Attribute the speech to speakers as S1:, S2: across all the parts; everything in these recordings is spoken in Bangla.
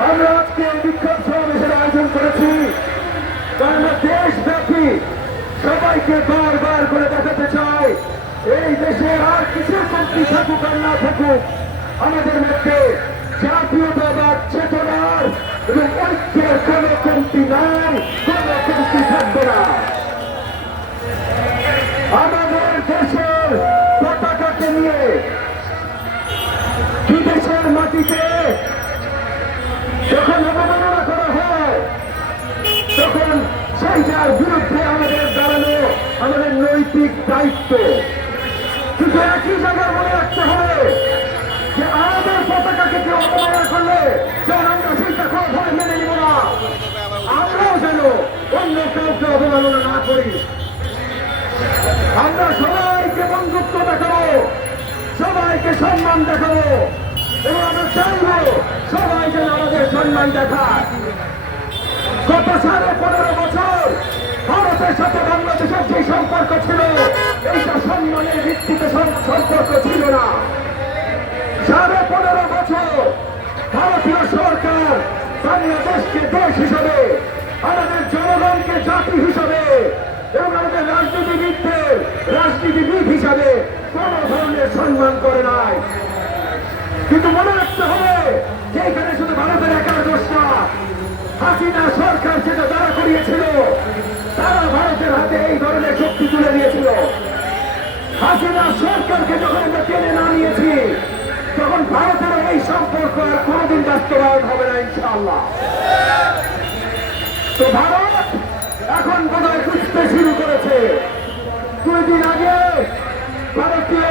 S1: আমরা আজকে বিক্ষোভ সমাবেশের আয়োজন করেছি কারণ দেশব্যাপী সবাইকে বারবার করে দেখাতে চাই এই দেশে আর কিছু শক্তি থাকুক আর না থাকুক আমাদের মধ্যে জাতীয়তাবাদ চেতনার এবং ঐক্যের কোনো কমতি নাই কোনো কমতি থাকবে না আমাদের দেশের পতাকাকে নিয়ে মাটিতে যখন অবমাননা করা হয়, তখন সেইটার বিরুদ্ধে আমাদের দাঁড়ানো আমাদের নৈতিক দায়িত্ব। কিন্তু একই জায়গায় মনে রাখতে হবে যে আমাদের পতাকাকে কেউ অবমাননা করলে যেমন আমরা সেইটা কোনোভাবে মেনে নিব না। আমরাও যেন অন্য কাউকে অবমাননা না করি। আমরা সবাইকে বন্ধুত্ব দেখাবো, সবাইকে সম্মান দেখাবো। এবং আমরা আমাদের সম্মান দেখায়। গত সাড়ে পনেরো বছর ভারতের সাথে বাংলাদেশের যে সম্পর্ক ছিল, এইটা সম্মানের ভিত্তিতে সম- সম্পর্ক ছিল না। সাড়ে পনেরো বছর ভারতীয় সরকার বাংলাদেশকে দেশ হিসাবে, আমাদের জনগণকে জাতি হিসাবে এবং আমাদের রাজনীতিবিদদের রাজনীতিবিদ হিসাবে কোন ধরনের সম্মান করে নাই কিন্তু মনে রাখতে হবে যে এখানে শুধু ভারতের একার দোষ না হাসিনা সরকার যেটা দাঁড়া করিয়েছিল তারা ভারতের হাতে এই ধরনের শক্তি তুলে দিয়েছিল। হাসিনা সরকারকে যখন আমরা টেনে না নিয়েছি, তখন ভারতের এই সম্পর্ক আর কোনোদিন বাস্তবায়ন হবে না, ইনশাআল্লাহ। তো ভারত এখন বোধহয় খুঁজতে শুরু করেছে। দুই দিন আগে ভারতীয়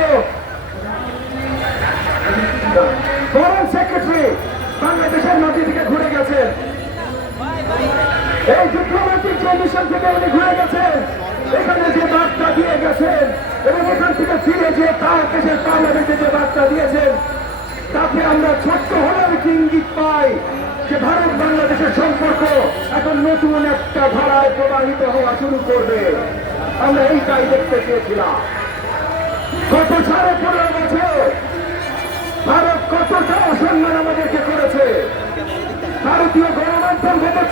S1: ফরেন সেক্রেটারি বাংলাদেশের মাটি থেকে ঘুরে গেছেন। এই ডিপ্লোম্যাটিক যে মিশন থেকে উনি ঘুরে গেছেন এখানে যে বার্তা দিয়ে গেছেন এবং এখান থেকে ফিরে যে তার দেশের পার্লামেন্টে যে বার্তা দিয়েছেন, তাতে আমরা ছোট্ট হলেও একটি ইঙ্গিত পাই যে ভারত বাংলাদেশের সম্পর্ক এখন নতুন একটা ধারায় প্রবাহিত হওয়া শুরু করবে। আমরা এইটাই দেখতে চেয়েছিলাম। গত সাড়ে পনেরো বছর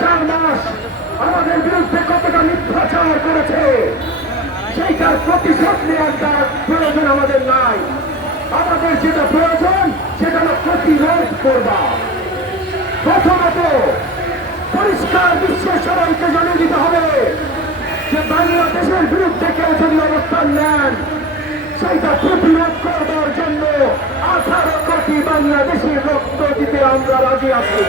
S1: চার মাস আমাদের বিরুদ্ধে কতটা মিথ্যাচার করেছে, সেইটার প্রতিশোধ নেওয়ার তার প্রয়োজন আমাদের নাই। আমাদের যেটা প্রয়োজন, সেটা হলো প্রতিরোধ করবা। প্রথমত, পরিষ্কার বিশ্বের সবাইকে জানিয়ে দিতে হবে যে বাংলাদেশের বিরুদ্ধে কেউ যদি অবস্থান নেন, সেইটা প্রতিরোধ করবার জন্য আঠারো কোটি বাংলাদেশের রক্ত দিতে আমরা রাজি আছি।